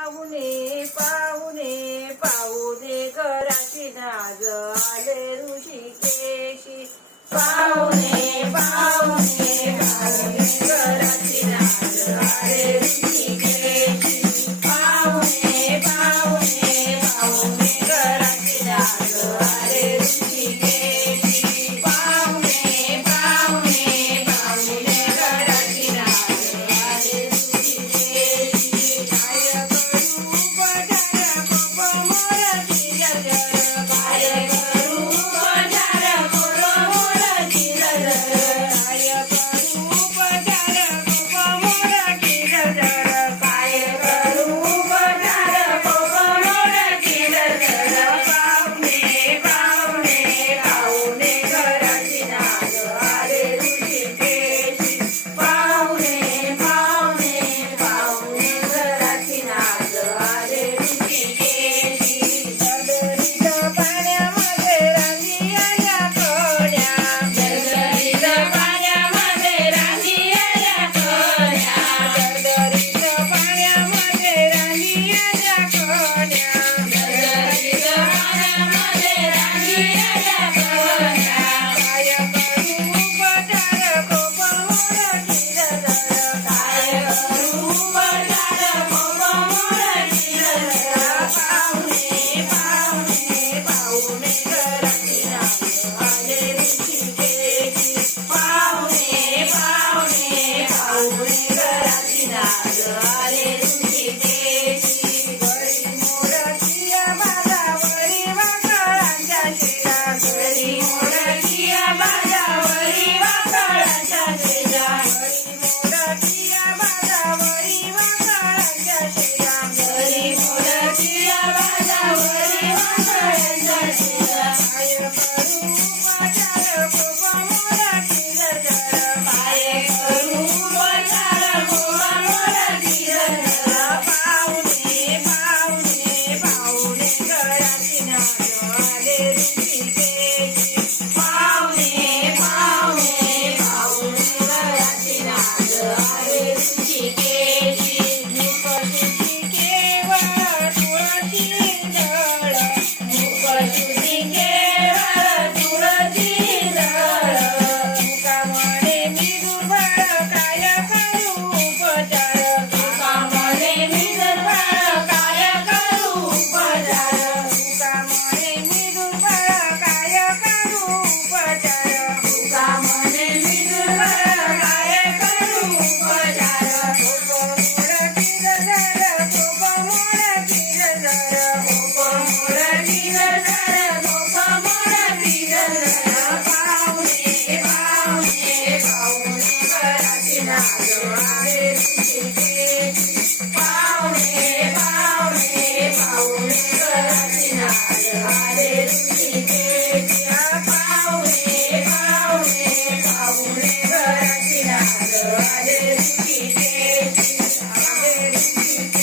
पाहुणे पाहुणे पाहुणे घराची नाज आले ऋषिकेशी पाहुणे पाहुणे पाहुणे घराची नाज आले ऋषिकेशी पाहुणे पाहुणे पाहुणे घराची नाज आले ऋषिकेशी पाहुणे पाहुणे पाहुणे घराची नाज आले ऋषिकेशी काय करू बजार कोप मोरची जर काय करू बजार कोप मोरची जर काय करू बजार कोप मोरची जर काय करू बजार कोप मोरची जर पाहुणे पाहुणे पाहुणे घराची नाज आले ऋषिकेशी पाहुणे पाहुणे पाहुणे घराची नाज आले ऋषिकेशी दरदरीच्या पाण्यामध्ये रांगी आल्या कोण्या दरदरीच्या पाण्यामध्ये रांगी आल्या कोण्या दरदरीच्या पाण्यामध्ये रांगी आल्या कोण्या दरदरीच्या पाण्यामध्ये रांगी आल्या कोण्या काय करू बजार कोप मोरची जर काय करू बजार कोप मोरची जर पाहुणे पाहुणे पाहुणे घराची नाज आले ऋषिकेशी पाहुणे पाहुणे पाहुणे घराची नाज आले ऋषिकेशी घरी मोरचिया बाजावरी वाकळांच्या शेजा घरी मोरचिया बाजावरी वाकळांच्या शेजा घरी मोरचिया बाजावरी वाकळांच्या शेजा घरी मोरचिया बाजावरी वाकळांच्या शेजा काय करू बजार कोप मोरची जर काय करू बजार कोप मोरची जर पाहुणे पाहुणे पाहुणे घराची नाज आले ऋषिकेशी पाहुणे पाहुणे पाहुणे घराची नाज आले ऋषिकेशी मुखशुद्धी केवळ तुळशी जळ मुखशुद्धी केवळ तुळशी जळ तुका म्हणे मी दुर्बळ काय करू उपचार तुका म्हणे मी दुर्बळ काय करू उपचार तुका म्हणे मी दुर्बळ काय करू उपचार तुका म्हणे मी दुर्बळ काय करू उपचार कोप मोरची जर कोप मोरची जर कोप मोरची जर पाहुणे पाहुणे पाहुणे घराची नाज आले ऋषिकेशी पाहुणे पाहुणे पाहुणे घराची नाज आले ऋषिकेशी पाहुणे पाहुणे पाहुणे घराची नाज आले ऋषिकेशी आले ऋषिकेशी